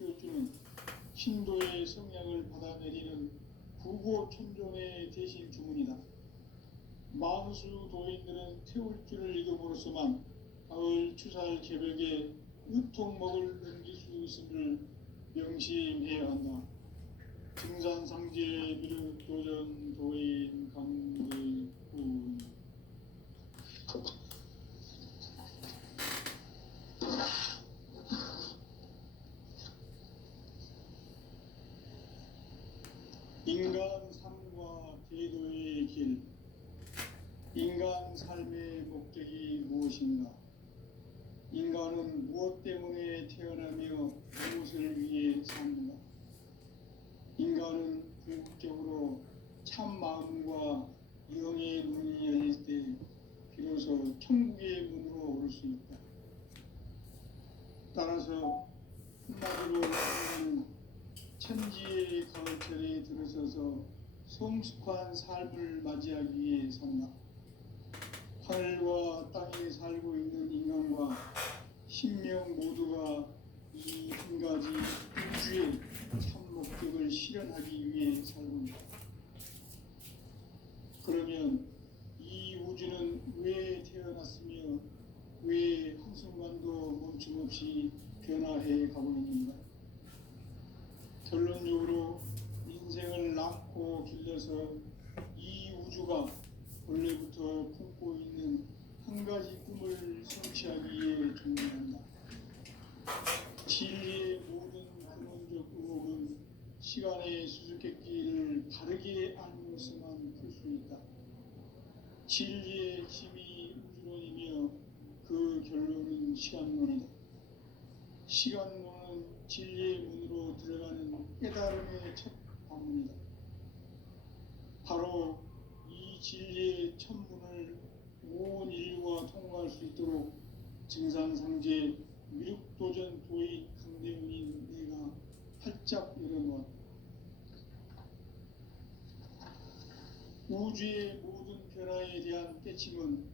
태울주는 신도의 성량을 받아내리는 구고천존의 대신 주문이다. 만수 도인들은 태울주를 읽음으로써만 가을 추살 개벽에 으통먹을 넘길 수 있음을 명심해야 한다. 증산상제 미륵도전 도인 강대군. 인간 삶과 제도의 길. 인간 삶의 목적이 무엇인가? 인간은 무엇 때문에 태어나며 무엇을 위해 사는가? 인간은 궁극적으로 참 마음과 영의 문이 열릴 때 비로소 천국의 문으로 오를 수 있다. 따라서 한마디로 말하면 천지의 가을철에 들어서서 성숙한 삶을 맞이하기 위해 산다. 하늘과 땅에 살고 있는 인간과 신명 모두가 이 한 가지 우주의 참 목적을 실현하기 위해 살고 있다. 그러면 이 우주는 왜 태어났으며 왜 한순간도 멈춤없이 변화해 가고 있는가? 결론적으로 인생을 낳고 길러서 이 우주가 원래부터 품고 있는 한 가지 꿈을 성취하기 위해 존재한다. 진리의 모든 근원적 의혹은 시간의 수수께끼를 바르게 알므로서만 풀 수 있다. 진리의 핵심이 우주론이며 그 결론은 시간론이다. 시간론은 진리의 문으로 들어가는 깨달음의 첫 방문이다. 바로 이 진리의 첫 문을 온 인류가 통과할 수 있도록 증산상제 미륵도전 도인 강대훈인 내가 활짝 열어놓았다. 우주의 모든 변화에 대한 깨침은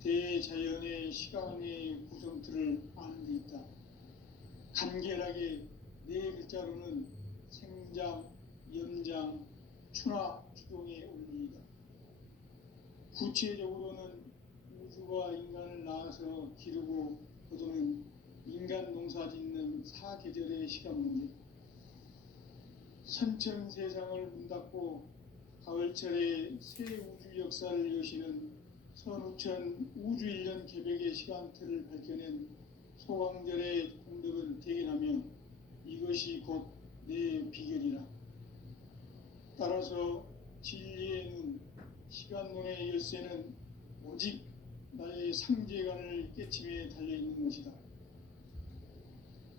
대자연의 시간의 구성틀을 아는 데 있다. 간결하게 네 글자로는 생장, 연장, 추나 추동의 원리이다. 구체적으로는 우주가 인간을 낳아서 기르고 거두는 인간 농사 짓는 사계절의 시간 문제. 선천 세상을 문 닫고 가을철에 새 우주 역사를 여시는 선우천 우주 1년 개벽의 시간틀을 밝혀낸 소강절의 공덕은 대견하며 이것이 곧 내 비결이라. 따라서 진리의 눈, 시간론의 열쇠는 오직 나의 상제관을 깨침에 달려있는 것이다.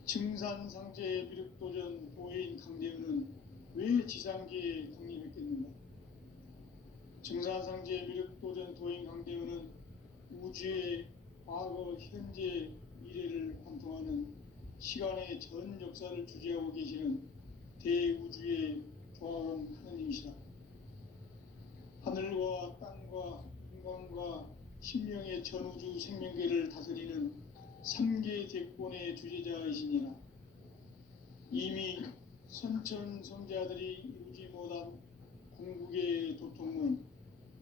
증산상제 미륵도전 도인 강대훈은 왜 지상계에 강림했겠는가? 증산상제 미륵도전 도인 강대훈은 우주의 과거, 현재, 미래를 관통하는 시간의 전 역사를 주재하고 계시는 대우주의 조화원 하느님이시다. 하늘과 땅과 인간과 신명의 전우주 생명계를 다스리는 3계 대권의 주재자이시니라. 이미 선천성자들이 이루지 못한 궁극의 도통문,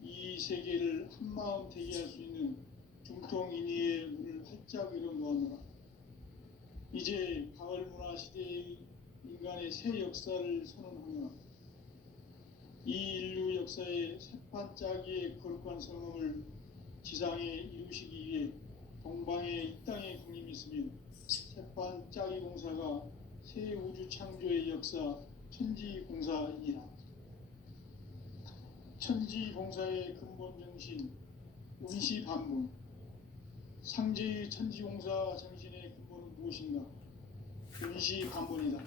이 세계를 한마음 대기할 수 있는 중통인의의 문을 활짝 열어놓아노라. 이제 가을 문화 시대의 인간의 새 역사를 선언하며 이 인류 역사의 새판짜기의 거룩한 성음을 지상에 이루시기 위해 동방의 이 땅에 강림했으며 새판짜기 공사가 새 우주 창조의 역사 천지공사이니라. 천지공사의 근본 정신 운시반문. 상제의 천지공사 정신의 근본은 무엇인가? 운시반문이다.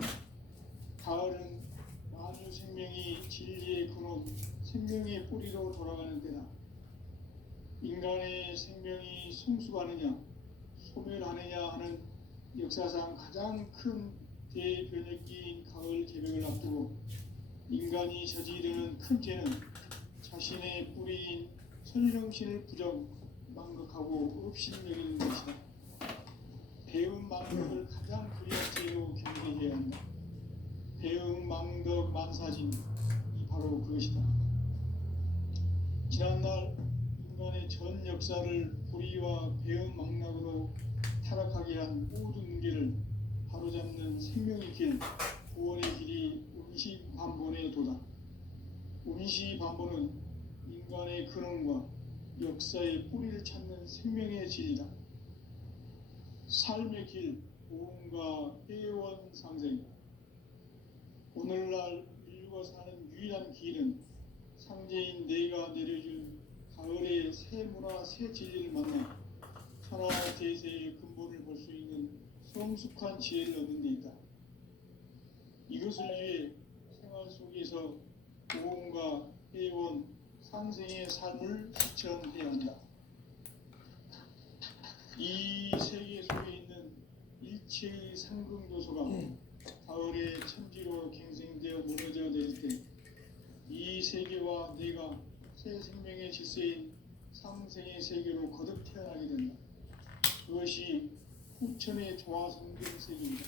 가을은 만유 생명이 진리의 근원, 생명의 뿌리로 돌아가는 때다. 인간의 생명이 성숙하느냐, 소멸하느냐 하는 역사상 가장 큰 대변혁기인 가을 개벽을 앞두고 인간이 저지르는 큰 죄는 자신의 뿌리인 선령신을 부정, 망극하고 업신여기는 것이다. 배운 망극을 가장 불의한 죄로 경계해야 한다. 망덕 만사진이 바로 그것이다. 지난날 인간의 전 역사를 불의와 배은망락으로 타락하게 한 모든 문제를 바로잡는 생명의 길, 구원의 길이 운시반본의 도다. 운시반본은 인간의 근원과 역사의 뿌리를 찾는 생명의 진리다. 삶의 길, 보험과 회원 상생이다. 오늘날 인류가 사는 유일한 길은 상제인 내가 내려준 가을의 새 문화, 새 진리를 만나 천하 대세의 근본을 볼 수 있는 성숙한 지혜를 얻는 데 있다. 이것을 위해 생활 속에서 보험과 회원, 상생의 삶을 실천해야 한다. 이 세계 속에 있는 일체의 상승도소가 가을의 천지로 갱생되어 무너져 내릴 때 이 세계와 내가 새 생명의 질서인 상생의 세계로 거듭 태어나게 된다. 그것이 후천의 조화성경 세계입니다.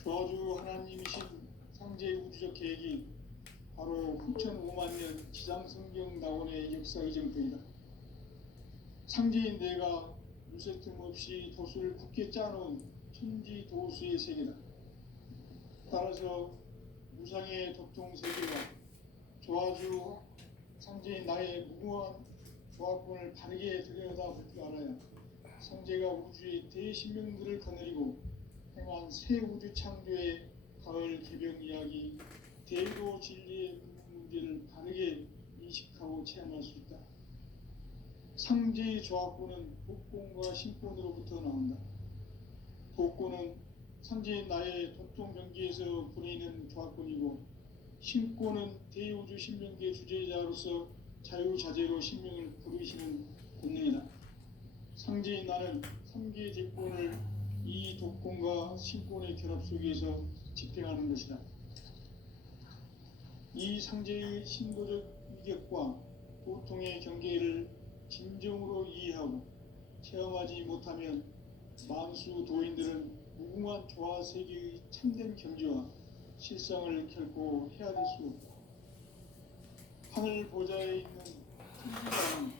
조화주 하나님이신 상제의 우주적 계획이 바로 후천 5만 년 지상성경 나원의 역사의 정토이다. 상제인 내가 무쇠 틈 없이 도수를 굳게 짜놓은 천지 도수의 세계다. 따라서 무상의 도통 세계와 조화주 상제인 나의 무궁한 조화권을 바르게 들여다볼 줄 알아야 상제가 우주의 대신명들을 거느리고 행한 새 우주 창조의 가을 개병 이야기, 대도 진리의 문제를 바르게 인식하고 체험할 수 있다. 상제의 조화권은 복권과 신권으로부터 나온다. 복권은 상제인 나의 도통 경계에서 보내는 조화권이고, 신권은 대우주 신명계 주제자로서 자유자재로 신명을 부르시는 본능이다. 상제인 나는 3개 제권을 이 독권과 신권의 결합 속에서 집행하는 것이다. 이 상제의 신도적 위격과 도통의 경계를 진정으로 이해하고 체험하지 못하면 만수 도인들은 무궁한 조화 세계의 참된 경지와 실상을 결코 헤아릴 수 없다. 하늘 보좌에 있는 천지라는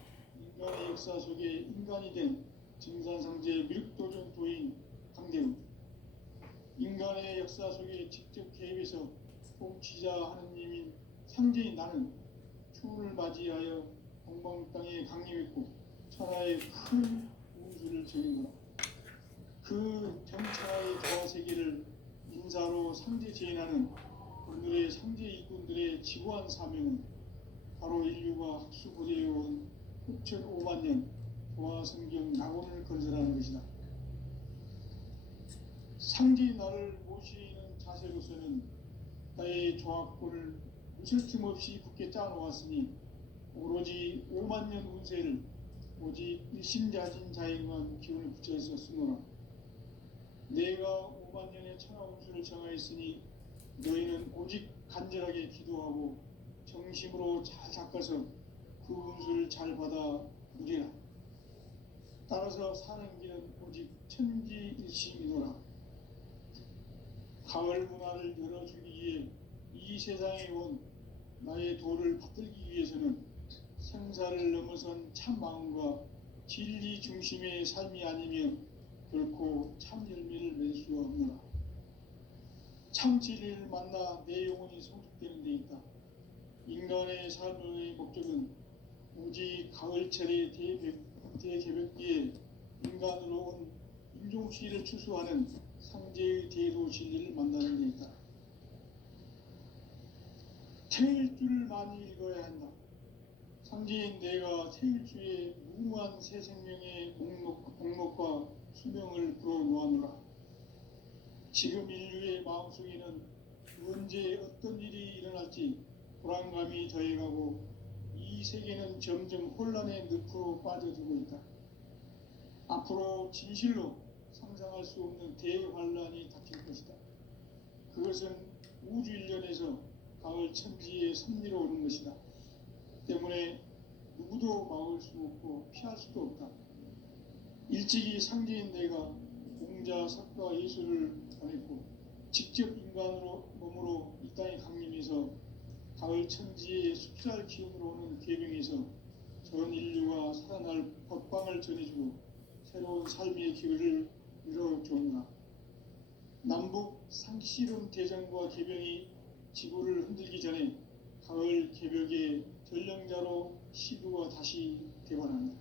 인간의 역사 속에 인간이 된 증산상제 미륵도전 도인 강대우, 인간의 역사 속에 직접 개입해서 통치자 하느님인 상제인 나는 추운을 맞이하여 동방 땅에 강림했고 천하의 큰 운수를 정했노라. 그 정천하의 조화 세계를 인사로 상제 제인하는 오늘의 상제 일꾼들의 지구한 사명은 바로 인류가 학수고대해온 후천 5만 년 조화 성경 낙원을 건설하는 것이다. 상제인 나를 모시는 자세로서는 나의 조화권을 무술 틈 없이 굳게 짜놓았으니 오로지 5만 년 운세를 오직 일심자진 자에만 기운을 붙여서 쓰노라. 내가 5만 년의 천하 운수를 정하였으니 너희는 오직 간절하게 기도하고 정심으로 잘 닦아서 그 운수를 잘 받아 누리라. 따라서 사는 길은 오직 천지일심이노라. 가을 문화를 열어주기 위해 이 세상에 온 나의 도를 받들기 위해서는 생사를 넘어선 참 마음과 진리 중심의 삶이 아니면 결코 참 열매를 맺을 수 없노라. 참 진리를 만나 내 영혼이 성숙되는 데 있다. 인간의 삶의 목적은 오직 가을철의 대개벽기에 인간으로 온 인종시를 추수하는 상제의 대도 진리를 만나는 데 있다. 태일주를 많이 읽어야 한다. 상제인 내가 태일주의 무궁한 새 생명의 목록과 수명을 불어놓아노라. 지금 인류의 마음속에는 언제 어떤 일이 일어날지 불안감이 더해가고 이 세계는 점점 혼란의 늪으로 빠져들고 있다. 앞으로 진실로 상상할 수 없는 대환란이 닥칠 것이다. 그것은 우주 일련에서 가을 천지의 섭리로 오는 것이다. 때문에 누구도 막을 수 없고 피할 수도 없다. 일찍이 상제인 내가 공자, 석가, 예술을 전했고 직접 인간으로 몸으로 이 땅에 강림해서 가을 천지의 숲살 기운으로 오는 계명에서 전 인류가 살아날 법방을 전해주고 새로운 삶의 기회를 열어주었나. 남북 상씨름 대전과 계병이 지구를 흔들기 전에 가을 개벽의 전령자로 시부가 다시 대관한다.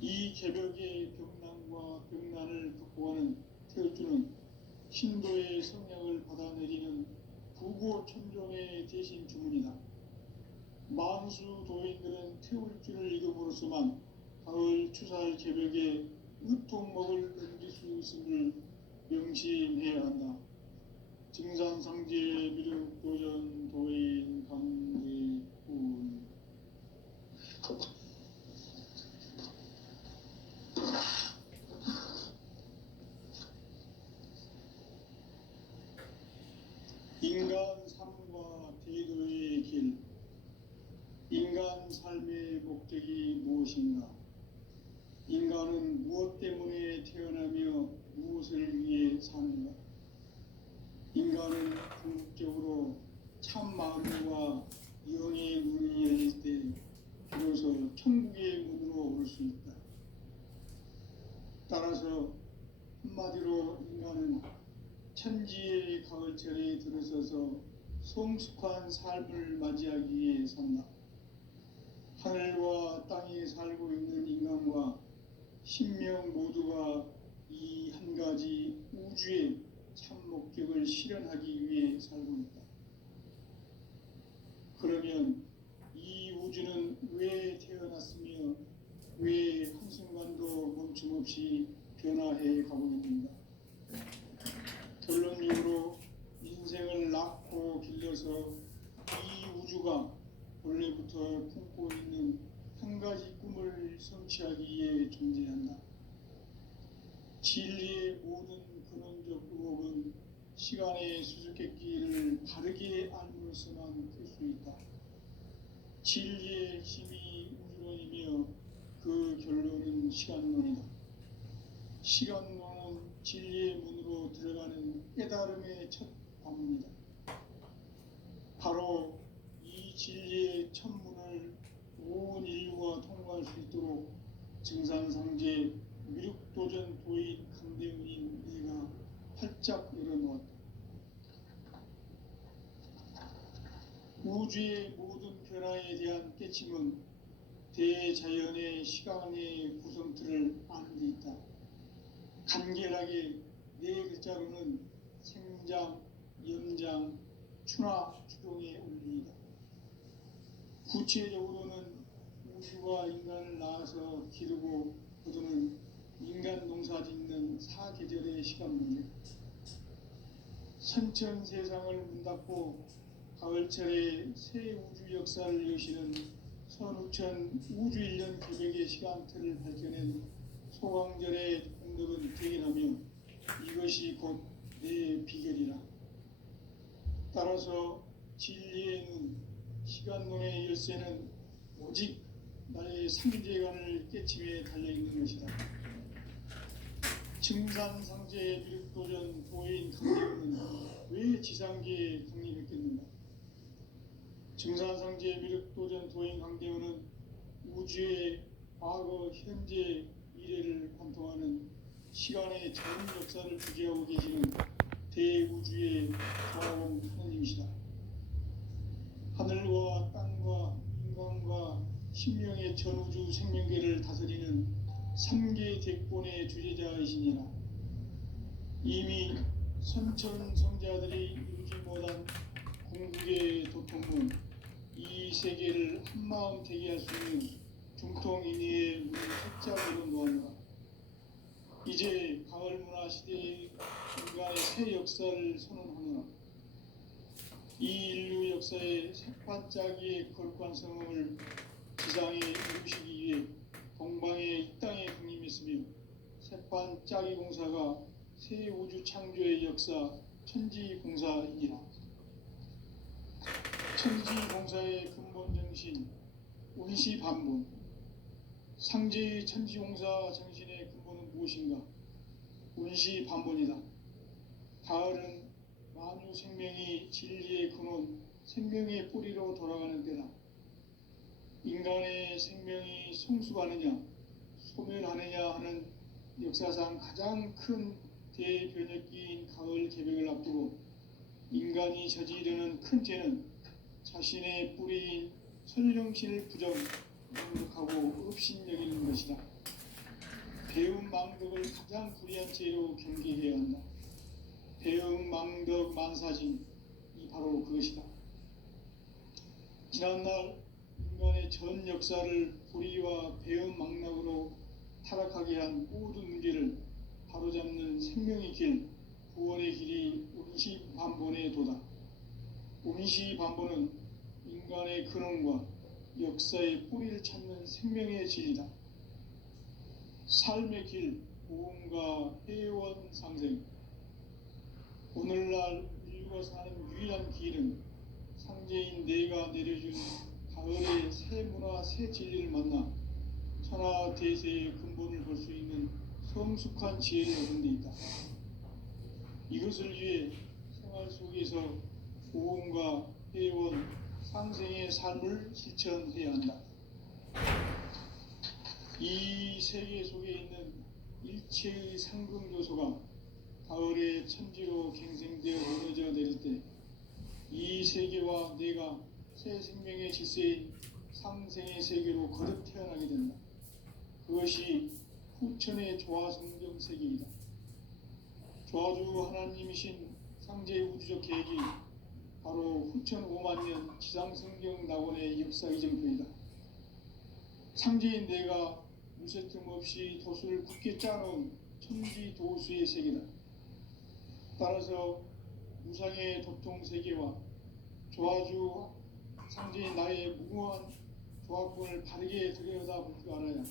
이 개벽의 병난과 병난을 극복하는 태울주는 신도의 성령을 받아내리는 부고천종의 대신 주문이다. 만수 도인들은 태울주를 이름으로서만 가을 추살 개벽의 의통목을 넘길 수 있음을 명심해야 한다. 증산상제 미륵 도전 도인 강제훈. 인간 삶과 대도의 길. 인간 삶의 목적이 무엇인가? 인간은 무엇 때문에 태어나며 무엇을 위해 사는가? 인간은 궁극적으로 참 마음과 영의 문이 열릴 때 비로소 천국의 문으로 올 수 있다. 따라서 한마디로 인간은 천지의 가을철에 들어서서 성숙한 삶을 맞이하기 위해 산다. 하늘과 땅에 살고 있는 인간과 신명 모두가 이 한 가지 우주의 참 목적을 실현하기 위해 살고 있다. 그러면 이 우주는 왜 태어났으며 왜 한순간도 멈춤없이 변화해 가고 있는가? 결론적으로 인생을 낳고 길러서 이 우주가 원래부터 품고 있는 한 가지 꿈을 성취하기 위해 존재한다. 진리의 모든 근원적 의혹은 시간의 수수께끼를 바르게 알므로서만 풀 수 있다. 진리의 힘이 우주론이며 그 결론은 시간론이다. 시간론은 진리의 문으로 들어가는 깨달음의 첫 관문이다. 바로 이 진리의 첫 문을 온 인류가 통과할 수 있도록 증산상제 미륵도전 도인 강대훈인 내가 활짝 열어놓았다. 우주의 모든 변화에 대한 깨침은 대자연의 시간의 구성틀을 아는 데 있다. 간결하게 네 글자로는 생장, 연장, 추나 추동의 원리이다. 구체적으로는 우주가 인간을 낳아서 기르고 거두는 인간 농사 짓는 사계절의 시간 문제. 선천 세상을 문 닫고 가을철에 새 우주 역사를 여시는 선우천 우주 1년 계획의 시간틀을 밝혀낸 소강절의 공덕은 대견하며 이것이 곧 내 비결이라. 따라서 진리의 눈, 시간론의 열쇠는 오직 나의 상제관을 깨침에 달려있는 것이다. 증산상제의 미륵도전 도인 강대훈은 왜 지상계에 강림했겠는가? 증산상제의 미륵도전 도인 강대훈은 우주의 과거, 현재, 미래를 관통하는 시간의 전 역사를 주재하고 계시는 대우주의 자원 하느님이시다. 하늘과 땅과 인간과 신명의 전우주 생명계를 다스리는 3개 대권의 주제자이시니라. 이미 선천성자들이 이루지 못한 궁극의 도통문, 이 세계를 한마음 되게 할 수 있는 중통인의의 문을 활짝 열어놓았노라. 이제 가을 문화 시대의 인간의 새 역사를 선언하노라. 이 인류 역사의 새반짝이의 거룩한 성음을 지상에 이루시기 위해 동방의 이 땅에 강림했으며 새반짝이 공사가 새 우주 창조의 역사 천지공사이니라. 천지공사의 근본 정신 운시반본. 상제의 천지공사 정신의 근본은 무엇인가? 운시반본이다. 가을은 우주 생명이 진리의 근원, 생명의 뿌리로 돌아가는 때다. 인간의 생명이 성숙하느냐 소멸하느냐 하는 역사상 가장 큰 대변혁기인 가을 개벽을 앞두고 인간이 저지르는 큰 죄는 자신의 뿌리인 선령신을 부정하고 업신여기는 것이다. 배움 망덕을 가장 불의한 죄로 경계해야 한다. 배움 망덕 만사진이 바로 그것이다. 지난날 인간의 전 역사를 불의와 배움 망락으로 타락하게 한 모든 문제를 바로잡는 생명의 길, 구원의 길이 운시반본의 도다. 운시반본은 인간의 근원과 역사의 뿌리를 찾는 생명의 진리다. 삶의 길, 보험과 회원 상생. 오늘날 인류가 사는 유일한 길은 상제인 내가 내려준 가을의 새 문화, 새 진리를 만나 천하 대세의 근본을 볼 수 있는 성숙한 지혜를 얻은 데 있다. 이것을 위해 생활 속에서 보험과 회원, 상생의 삶을 실천해야 한다. 이 세계 속에 있는 일체의 상금 요소가 가을의 천지로 갱생되어 무너져 내릴 때 이 세계와 내가 새 생명의 질서인 상생의 세계로 거듭 태어나게 된다. 그것이 후천의 조화성경 세계이다. 조화주 하나님이신 상제의 우주적 계획이 바로 후천 5만년 지상성경 낙원의 역사 이정표이다. 상제인 내가 무쇠틈 없이 도수를 굳게 짜놓은 천지 도수의 세계다. 따라서 무상의 도통 세계와 조화주 상제인 나의 무궁한 조화권을 바르게 들여다볼 줄 알아야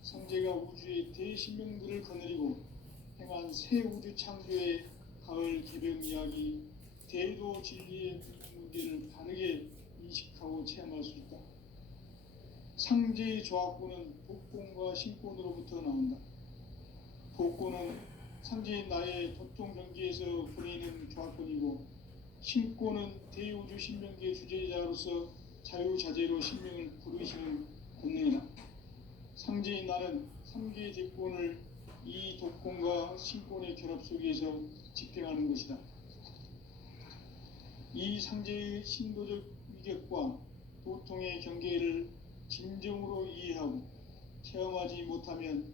상제가 우주의 대신명들을 거느리고 행한 새 우주 창조의 가을 개벽 이야기, 대도 진리의 문제를 바르게 인식하고 체험할 수 있다. 상제의 조화권은 복권과 신권으로부터 나온다. 복권은 상제인 나의 도통 경계에서 보내는 조화권이고, 신권은 대우주 신명계의 주제자로서 자유자재로 신명을 부르시는 권능이다. 상제인 나는 3개의 대권을 이 독권과 신권의 결합 속에서 집행하는 것이다. 이 상제의 신도적 위격과 도통의 경계를 진정으로 이해하고 체험하지 못하면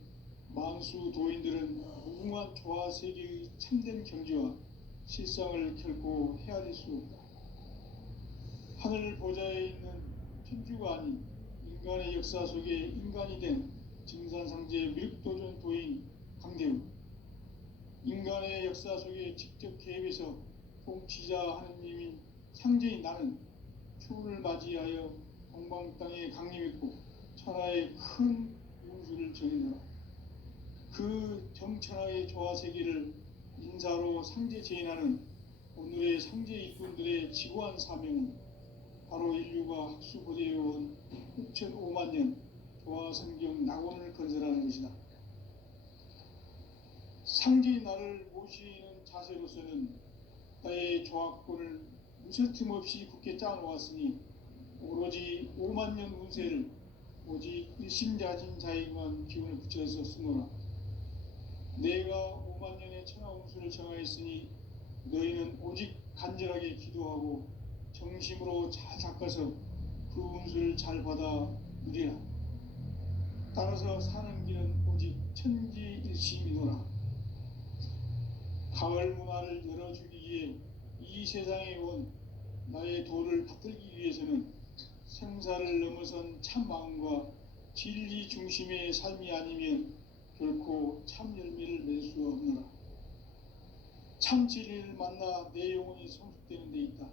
만수 도인들은 무궁한 조화 세계의 참된 경지와 실상을 결코 헤아릴 수 없다. 하늘 보좌에 있는 천주가 아닌 인간의 역사 속에 인간이 된 증산상제 밀도전 도인 강대우, 인간의 역사 속에 직접 개입해서 통치자 하느님인 상제인 나는 추운을 맞이하여 동방 땅에 강림했고 천하의 큰 운수를 전해노라. 그 정천하의 조화세계를 인사로 상제 제인하는 오늘의 상제 일꾼들의 지고한 사명은 바로 인류가 학수고대해온 6,5만 년 조화성경 낙원을 건설하는 것이다. 상제의 나를 모시는 자세로서는 나의 조화권을 무쇠틈 없이 굳게 짜놓았으니 오로지 5만 년 운세를 오직 일심자진 자에게만 기운을 붙여서 쓰노라. 내가 5만 년의 천하 운수를 정하였으니 너희는 오직 간절하게 기도하고 정심으로 잘 닦아서 그 운수를 잘 받아 누리라. 따라서 사는 길은 오직 천지일심이노라. 가을 문화를 열어주기 위해 이 세상에 온 나의 도를 받들기 위해서는 생사를 넘어선 참 마음과 진리 중심의 삶이 아니면 결코 참 열매를 맺을 수 없노라. 참 진리를 만나 내 영혼이 성숙되는 데 있다.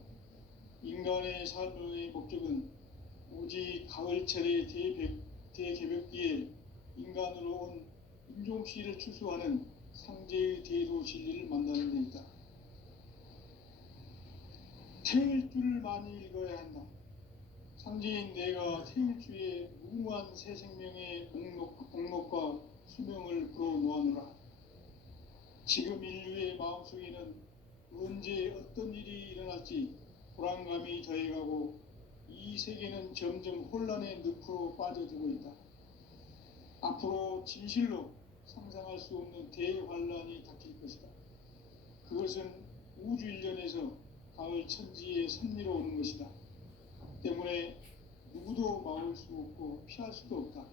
인간의 삶의 목적은 오직 가을철의 대개벽기에 인간으로 온 인종씨를 추수하는 상제의 대도 진리를 만나는 데 있다. 태일주를 많이 읽어야 한다. 상제인 내가 태일주의 무궁한 새 생명의 목록과 수명을 불어놓아노라. 지금 인류의 마음속에는 언제 어떤 일이 일어날지 불안감이 더해가고 이 세계는 점점 혼란의 늪으로 빠져들고 있다. 앞으로 진실로 상상할 수 없는 대환란이 닥칠 것이다. 그것은 우주 일련에서 가을 천지의 섭리로 오는 것이다. 때문에 누구도 막을 수 없고 피할 수도 없다.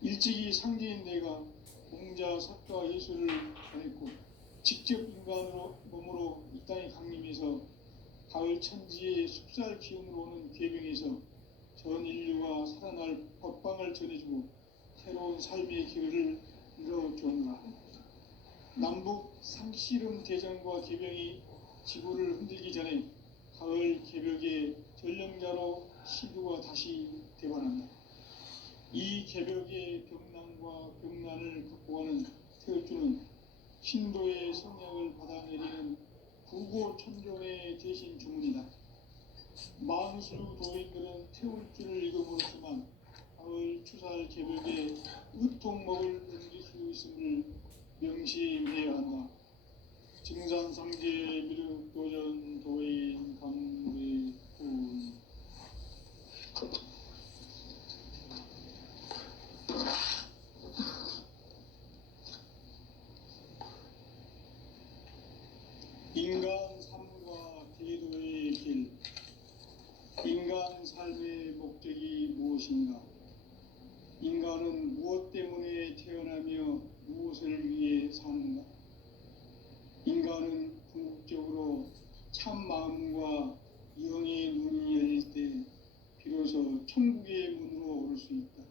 일찍이 상제인 내가 공자, 석가, 예수를 보냈고 직접 인간으로 몸으로 이 땅에 강림해서 가을 천지의 숲살 기운으로 오는 계병에서 전 인류가 살아날 법방을 전해주고 새로운 삶의 기회를 이뤄주노라. 남북 상씨름 대전과 계병이 지구를 흔들기 전에 가을 개벽의 전령자로 시두가 다시 되관한다. 이 개벽의 병난과 병난을 극복하는 태울주는 신도의 성령을 받아내리는 부고천존의 대신 주문이다. 만수 도인들은 태울주를 읽어보았지만 가을 추살 개벽에 으통먹을 넘길 수 있음을 명심해야 한다. 증산상제 미륵도전 도인 강대군. 인간 삶과 대도의 길. 인간 삶의 목적이 무엇인가? 인간은 무엇 때문에 태어나며 무엇을 위해 사는가? 인간은 궁극적으로 참 마음과 영의 눈이 열릴 때 비로소 천국의 문으로 오를 수 있다.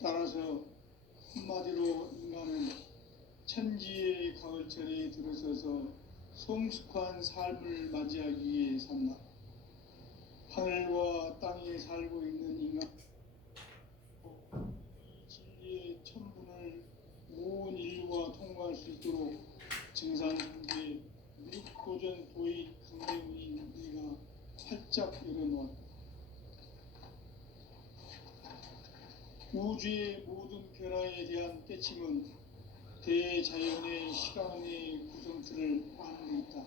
따라서 한마디로 인간은 천지의 가을철에 들어서서 성숙한 삶을 맞이하기 위해 산다. 하늘과 땅에 살고 있는 인간, 이 진리의 천분을 온 인류가 통과할 수 있도록 증산상제 미륵도전 도의 강대문인 네가 활짝 열어놓았다. 우주의 모든 변화에 대한 깨침은 대자연의 시간의 구성틀을 안고 있다.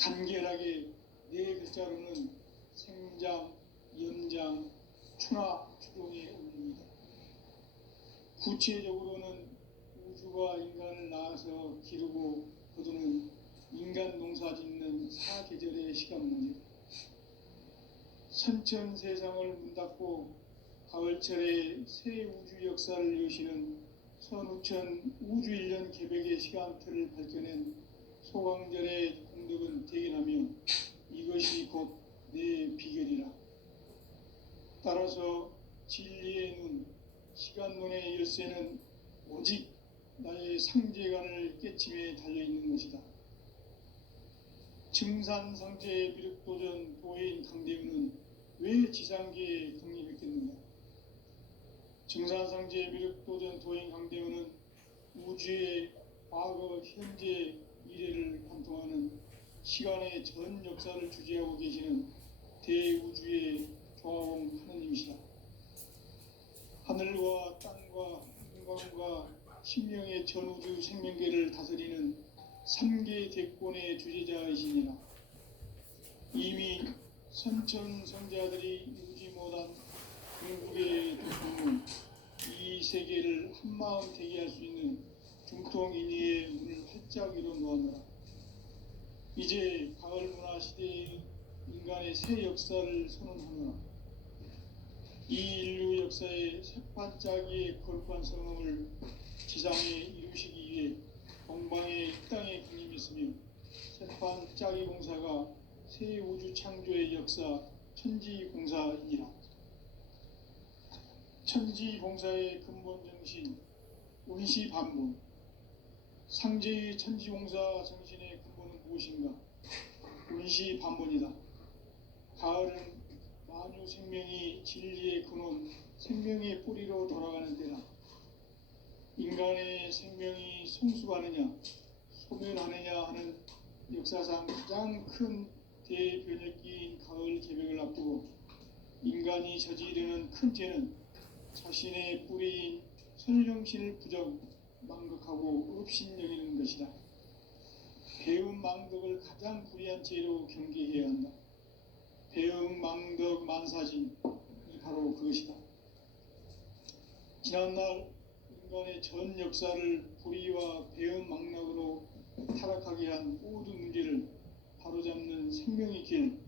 간결하게 네 글자로는 생장, 연장, 추나 추동의 원리입니다. 구체적으로는 우주가 인간을 낳아서 기르고 거두는 인간 농사 짓는 사계절의 시간 문제. 선천 세상을 문 닫고 가을철에 새 우주 역사를 여시는 선우천 우주일년 개벽의 시간틀을 밝혀낸 소강절의 공덕은 대견하며 이것이 곧 내 비결이라. 따라서 진리의 눈, 시간론의 열쇠는 오직 나의 상제관을 깨침에 달려있는 것이다. 증산상제 미륵도전 도인 강대우는 왜 지상계에 강림했겠는가? 증산상제 미륵도전 도인 강대우는 우주의 과거, 현재, 미래를 관통하는 시간의 전 역사를 주재하고 계시는 대우주의 조화공 하느님이시다. 하늘과 땅과 인간과 신명의 전우주 생명계를 다스리는 3계 대권의 주제자이시니라. 이미 선천성자들이 이루지 못한 궁극의 도통은 이 세계를 한마음 되게 할 수 있는 중통인의의 문을 활짝 열어 놓았노라. 이제 가을 문화 시대의 인간의 새 역사를 선언하노라. 이 인류 역사의 새반짝이의 거룩한 성함을 지상에 이루시기 위해 동방의 이 땅에 강림했으며 새반짝이 공사가 새 우주 창조의 역사 천지공사이니라. 천지공사의 근본 정신 운시반본. 상제의 천지공사 정신의 근본은 무엇인가? 운시반본이다. 가을은 만유 생명이 진리의 근원, 생명의 뿌리로 돌아가는 때다. 인간의 생명이 성숙하느냐, 소멸하느냐 하는 역사상 가장 큰 대변혁기인 가을 개벽을 앞두고 인간이 저지르는 큰 죄는 자신의 뿌리인 선령신을 부정, 망각하고 업신 여기는 것이다. 배은망덕을 가장 불의한 죄로 경계해야 한다. 배은망덕 만사진이 바로 그것이다. 지난날 인간의 전 역사를 불의와 배은망락으로 타락하게 한 모든 문제를 바로잡는 생명의 길,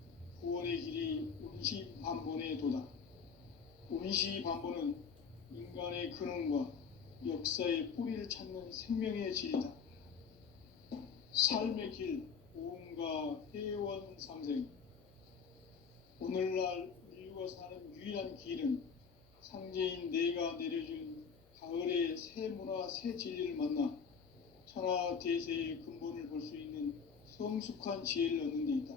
구원의 길이 운시반본의 도다. 운시반본은 인간의 근원과 역사의 뿌리를 찾는 생명의 질이다. 삶의 길, 보험과 회원 상생. 오늘날 인류가 사는 유일한 길은 상제인 내가 내려준 가을의 새 문화, 새 진리를 만나 천하 대세의 근본을 볼 수 있는 성숙한 지혜를 얻는 데 있다.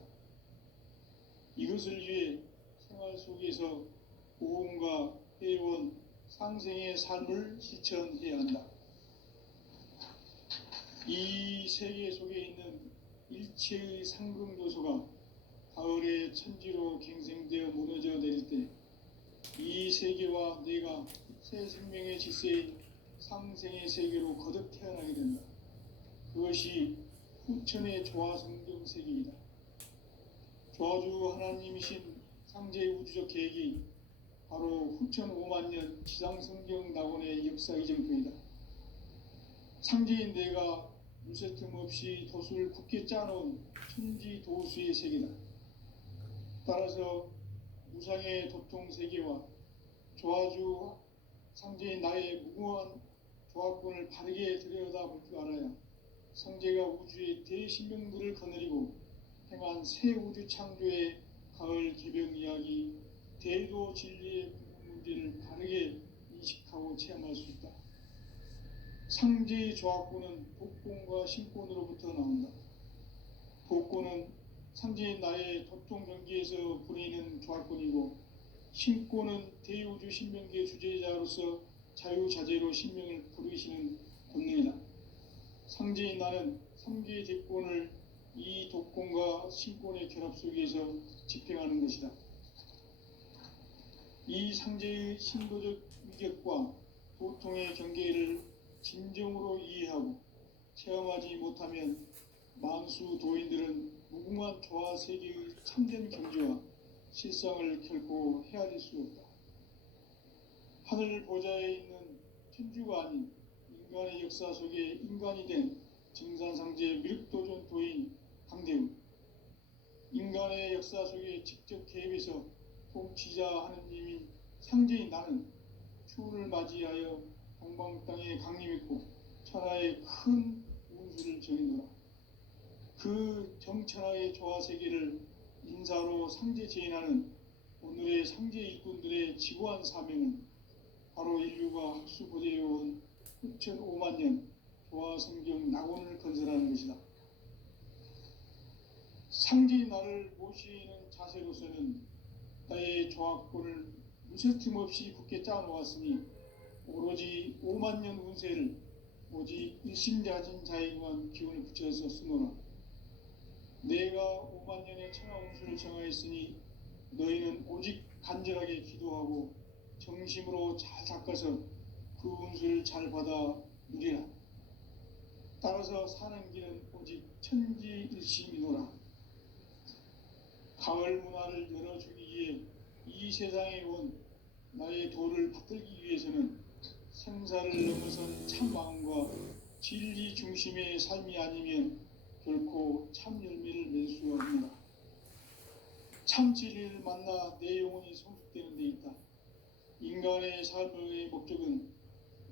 이것을 위해 생활 속에서 보험과 회원, 상생의 삶을 실천해야 한다. 이 세계 속에 있는 일체의 상금 요소가 가을의 천지로 갱생되어 무너져 내릴 때 이 세계와 내가 새 생명의 질서인 상생의 세계로 거듭 태어나게 된다. 그것이 후천의 조화성경 세계이다. 조화주 하나님이신 상제의 우주적 계획이 바로 후천 5만년 지상성경 낙원의 역사 이정표이다. 상제인 내가 무쇠틈 없이 도수를 굳게 짜놓은 천지 도수의 세계다. 따라서 무상의 도통 세계와 조화주 상제인 나의 무궁한 조화권을 바르게 들여다볼 줄 알아야 상제가 우주의 대신명들을 거느리고 행한 새 우주 창조의 가을 개벽 이야기, 대도 진리의 문제를 바르게 인식하고 체험할 수 있다. 상제의 조화권은 복권과 신권으로부터 나온다. 복권은 상제인 나의 도통 경기에서 부리는 조화권이고, 신권은 대우주 신명기의 주제자로서 자유자재로 신명을 부르시는 본능이다. 상제인 나는 3개의 대권을 이 독권과 신권의 결합 속에서 집행하는 것이다. 이 상제의 신도적 위격과 도통의 경계를 진정으로 이해하고 체험하지 못하면 만수 도인들은 무궁한 조화 세계의 참된 경지와 실상을 결코 헤아릴 수 없다. 하늘 보좌에 있는 천주가 아닌 인간의 역사 속에 인간이 된 증산상제 미륵도전 도인 강대우, 인간의 역사 속에 직접 개입해서 통치자 하느님인 상제인 나는 추운을 맞이하여 동방 땅에 강림했고 천하의 큰 운수를 정해노라. 그 정천하의 조화 세계를 인사로 상제 제인하는 오늘의 상제 일꾼들의 지고한 사명은 바로 인류가 학수고대해온 6,500년 조화 성경 낙원을 건설하는 것이다. 상제인 나를 모시는 자세로서는 나의 조화권을 무쇠틈 없이 굳게 짜놓았으니 오로지 5만년 운세를 오직 일심자진 자에게만 기운을 붙여서 쓰노라. 내가 5만년의 천하 운수를 정하였으니 너희는 오직 간절하게 기도하고 정심으로 잘 닦아서 그 운수를 잘 받아 누리라. 따라서 사는 길은 오직 천지일심이노라. 가을 문화를 열어주기 위해 이 세상에 온 나의 도를 받들기 위해서는 생사를 넘어선 참 마음과 진리 중심의 삶이 아니면 결코 참 열매를 맺을 수 없노라. 참 진리를 만나 내 영혼이 성숙되는 데 있다. 인간의 삶의 목적은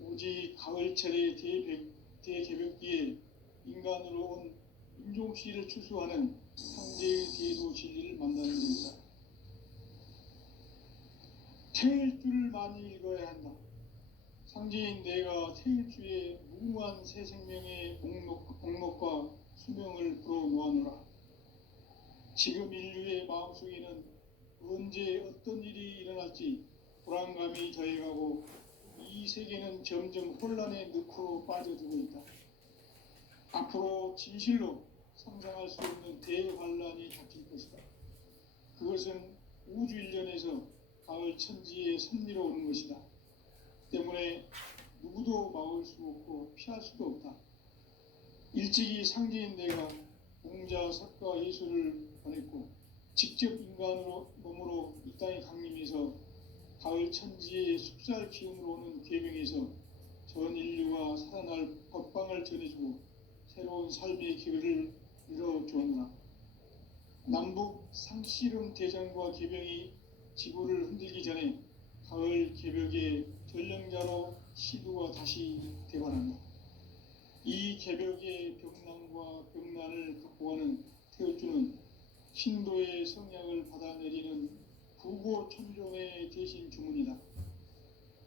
오직 가을철의 대개벽기에 인간으로 온 인종씨를 추수하는 상제의 대도 진리를 만나는 데 있다. 태일주를 많이 읽어야 한다. 상제인 내가 태일주의 무궁한 새 생명의 목록과 수명을 불어놓아노라. 지금 인류의 마음속에는 언제 어떤 일이 일어날지 불안감이 더해가고 이 세계는 점점 혼란의 늪으로 빠져들고 있다. 앞으로 진실로 상상할 수 없는 대환란이 닥칠 것이다. 그것은 우주 일련에서 가을 천지의 섭리로 오는 것이다. 때문에 누구도 막을 수 없고 피할 수도 없다. 일찍이 상제인 내가 공자, 석가, 예수를 보냈고 직접 인간으로 몸으로 이 땅에 강림해서 가을 천지의 숲살 기운으로 오는 계명에서 전 인류가 살아날 법방을 전해주고 새로운 삶의 기회를 열어주었노라. 남북 상씨름 대전과 계병이 지구를 흔들기 전에 가을 개벽의 전령자로 시두가 다시 대관한다. 이 개벽의 벽난과 벽난을 극복하는 태어주는 신도의 성약을 받아내리는 부고천종의 대신 주문이다.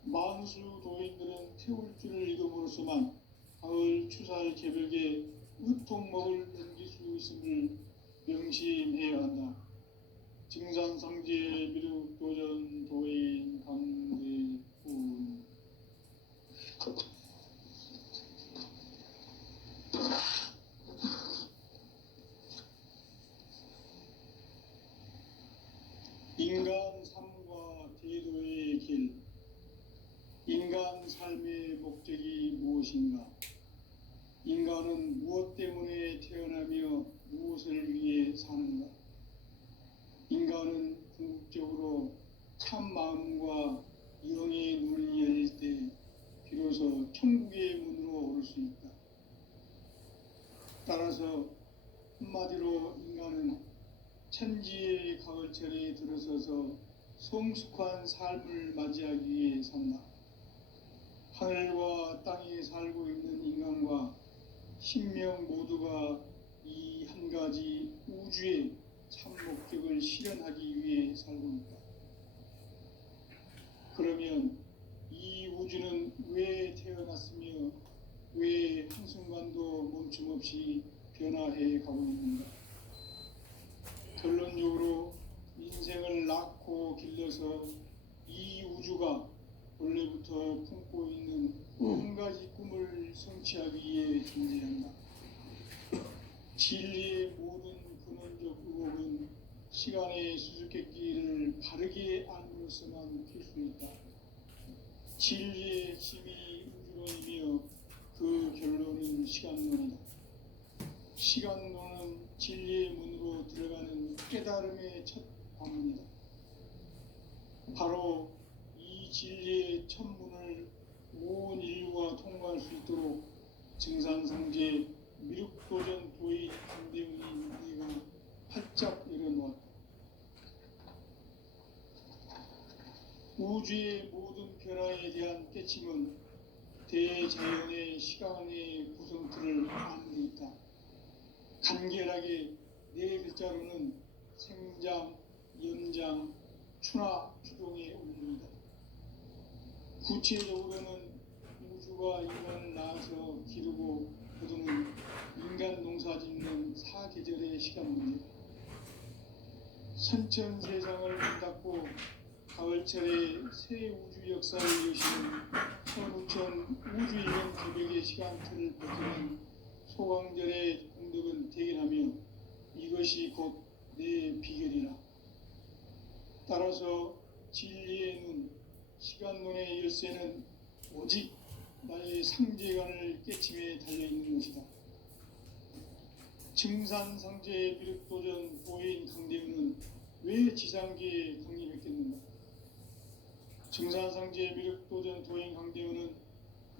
만수 도인들은 태울주를 읽음으로써만 가을 추살 개벽의 의통목을 넘길 수 있음을 명심해야 한다. 증산상제 미륵 도전 도인 강대군. 인간 삶과 대도의 길. 인간 삶의 목적이 무엇인가? 인간은 무엇 때문에 태어나며 무엇을 위해 사는가? 인간은 궁극적으로 참 마음과 영의 문이 열릴 때 비로소 천국의 문으로 오를 수 있다. 따라서 한마디로 인간은 천지의 가을철에 들어서서 성숙한 삶을 맞이하기 위해 산다. 하늘과 땅에 살고 있는 인간과 신명 모두가 이 한 가지 우주의 참 목적을 실현하기 위해 살고 있다. 그러면 이 우주는 왜 태어났으며 왜 한순간도 멈춤없이 변화해 가고 있는가? 결론적으로 인생을 낳고 길러서 이 우주가 원래부터 품고 있는 한 가지 꿈을 성취하기 위해 존재한다. 진리의 모든 근원적 의혹은 시간의 수수께끼를 바르게 알므로써만 필 수 있다. 진리의 핵심이 우주론이며 그 결론은 시간론이다. 시간론은 진리의 문으로 들어가는 깨달음의 첫 관문이다. 바로 이 진리의 첫 문을 온 인류가 통과할 수 있도록 증산상제 미륵도전 도의 강대훈이 네가 활짝 열어놓았다. 우주의 모든 변화에 대한 깨침은 대자연의 시간의 구성틀을 아는 데 있다. 간결하게 네 글자로는 생장, 연장, 추나 추동의 원리이다. 구체적으로는 우주가 인간을 낳아서 기르고 거두는 인간 농사 짓는 사계절의 시간문이다. 선천 세상을 문 닫고 가을철에 새 우주 역사를 여시는 천우천 우주인간 개벽의 시간틀을 버티는 소강절의 공덕은 대견하며 이것이 곧 내 비결이라. 따라서 진리의 눈, 시간론의 열쇠는 오직 나의 상제관을 깨침에 달려있는 것이다. 증산상제의 미륵도전 보인 강대훈은 왜 지상계에 강림했겠는가? 증산상제의 미륵도전 도인 강대훈은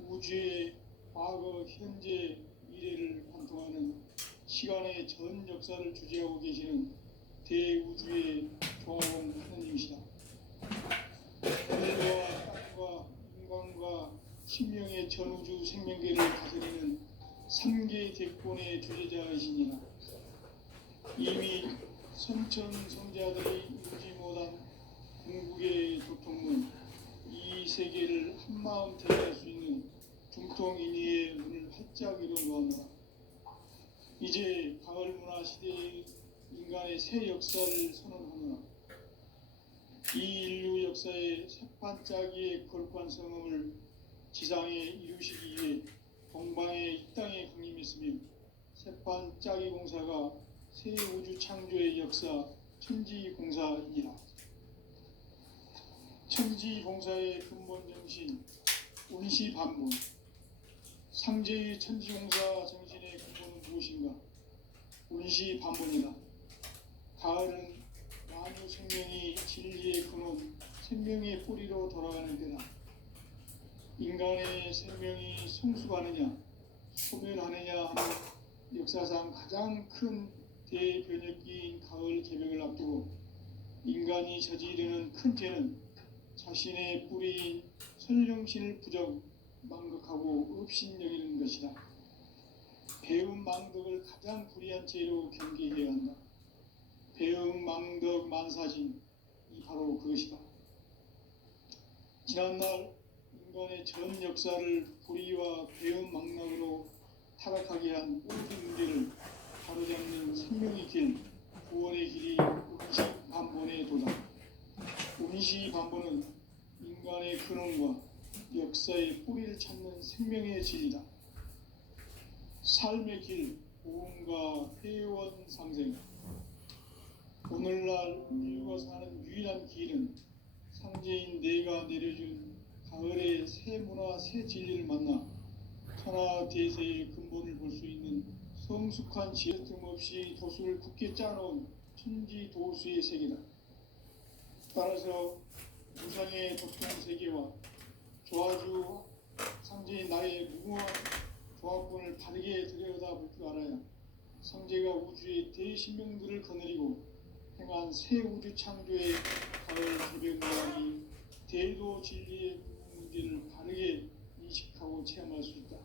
우주의 과거, 현재, 미래를 관통하는 시간의 전 역사를 주재하고 계시는 대우주의 종합원 하느님이시다. 하늘과 땅과 인간과 신명의 전우주 생명계를 다스리는 3개 대권의 주제자이시니라. 이미 선천 성자들이 이루지 못한 궁극의 도통문, 이 세계를 한마음 대할 수 있는 중통인의의 문을 활짝 열어놓았노라. 이제 가을 문화 시대의 인간의 새 역사를 선언하노라. 이 인류 역사의 새반짝이의 거룩한 성음을 지상에 이루시기 위해 동방의 이 땅에 강림했으며 새반짝이 공사가 새 우주 창조의 역사 천지공사이니라. 천지공사의 근본 정신 운시반문. 상제의 천지공사 정신의 근본은 무엇인가? 운시 반문이다. 가을은 만유 생명이 진리의 근원, 생명의 뿌리로 돌아가는 때다. 인간의 생명이 성숙하느냐, 소멸하느냐 하는 역사상 가장 큰 대변혁기인 가을 개벽을 앞두고 인간이 저지르는 큰 죄는 자신의 뿌리인 선령신을 부정, 망극하고 업신여기는 것이다. 배음 망덕을 가장 불의한 죄로 경계해야 한다. 배음 망덕 만사진, 이 바로 그것이다. 지난날 인간의 전 역사를 불의와 배음 망락으로 타락하게 한 모든 문제를 바로잡는 생명의 길, 구원의 길이 운시반본의 도다. 운시반본은 인간의 근원과 역사의 뿌리를 찾는 생명의 진리다. 삶의 길, 보험과 회원 상생. 오늘날 인류가 사는 유일한 길은 상제인 내가 내려준 가을의 새 문화, 새 진리를 만나 천하 대세의 근본을 볼 수 있는 성숙한 지혜 틈없이 도수를 굳게 짜놓은 천지 도수의 세계다. 따라서 무상의 도통 세계와 조화주 상제인 나의 무궁한 조합권을 바르게 들여다볼 줄 알아야 상제가 우주의 대신명들을 거느리고 행한 새 우주 창조의 가을 개벽 모양이 대도 진리의 문제를 바르게 인식하고 체험할 수 있다.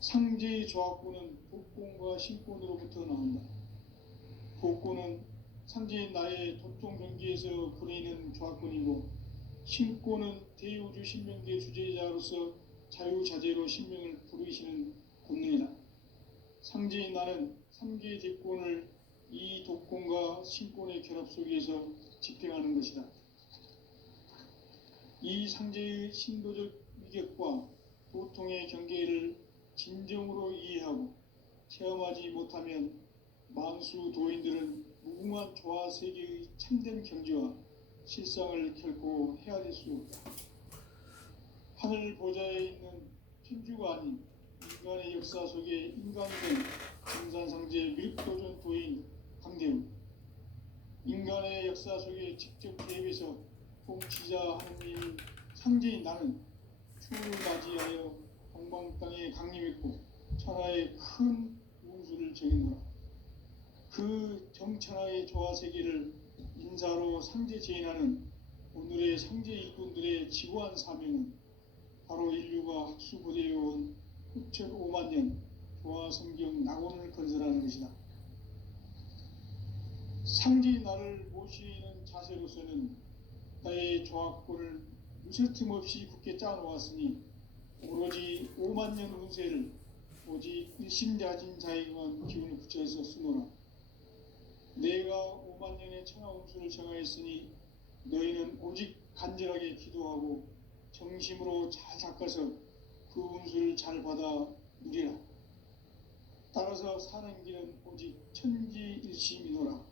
상제의 조합권은 복권과 신권으로부터 나온다. 복권은 상제인 나의 도통 경계에서 부리는 조합권이고, 신권은 대우주 신명계 주제자로서 자유자재로 신명을 부르시는 권능이다. 상제인 나는 3개의 대권을 이 독권과 신권의 결합 속에서 집행하는 것이다. 이 상제의 신도적 위격과 도통의 경계를 진정으로 이해하고 체험하지 못하면 만수 도인들은 무궁한 조화 세계의 참된 경지와 실상을 결코 헤아릴 수 없다. 하늘 보좌에 있는 천주가 아닌 인간의 역사 속에 인간된 금산상제 밀도전 도인 강대우, 인간의 역사 속에 직접 개입해서 통치자 하느님 상제인 나는 추를 맞이하여 동방 땅에 강림했고 천하의 큰 운수를 정해놓아 그 정천하의 조화 세계를 인사로 상제 제인하는 오늘의 상제 일꾼들의 지구한 사명은 바로 인류가 학수부대해온 6,5만 년 조화 성경 낙원을 건설하는 것이다. 상제의 나를 모시는 자세로서는 나의 조합권을 무쇠틈 없이 굳게 짜놓았으니 오로지 5만 년 운세를 오직 일심자진 자에게만 기운을 붙여서 쓰노라. 내가 5만 년의 천하 운수를 정하였으니 너희는 오직 간절하게 기도하고 정심으로 잘 닦아서 그 운수를 잘 받아 누리라. 따라서 사는 길은 오직 천지일심이노라.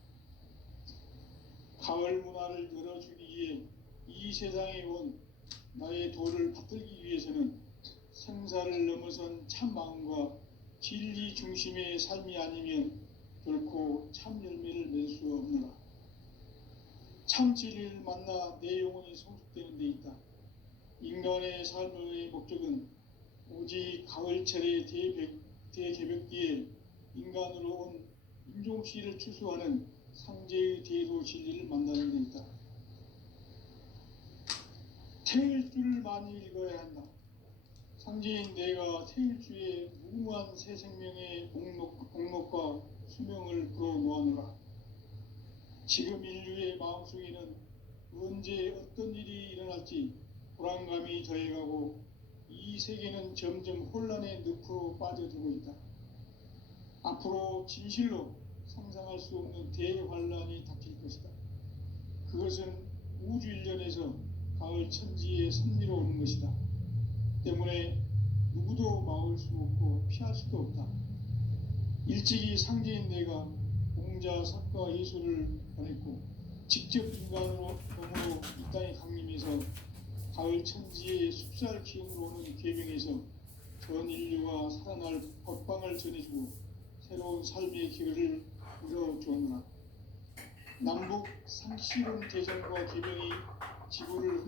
가을 문화를 열어주기 위해 이 세상에 온 나의 도를 받들기 위해서는 생사를 넘어선 참 마음과 진리 중심의 삶이 아니면 결코 참 열매를 맺을 수 없노라. 참 진리를 만나 내 영혼이 성숙되는 데 있다. 인간의 삶의 목적은 오직 가을철의 대개벽기에 인간으로 온 인종시를 추수하는 상제의 대도 진리를 만나는 데 있다. 태일주를 많이 읽어야 한다. 상제인 내가 태일주의 무궁한 새 생명의 목록과 수명을 불어놓아노라. 지금 인류의 마음속에는 언제 어떤 일이 일어날지 불안감이 더해가고 이 세계는 점점 혼란의 늪으로 빠져들고 있다. 앞으로 진실로 상상할 수 없는 대환란이 닥칠 것이다. 그것은 우주 일련에서 가을 천지의 섭리로 오는 것이다. 때문에 누구도 막을 수 없고 피할 수도 없다. 일찍이 상제인 내가 공자, 사과, 예술을 보냈고 직접 인간으로 몸으로 이 땅에 강림해서 가을 천지의 숲살 기운으로 오는 계명에서 전 인류가 살아날 법방을 전해주고 새로운 삶의 기회를 열어주었노라. 남북 상실은 대전과 개병이 지구를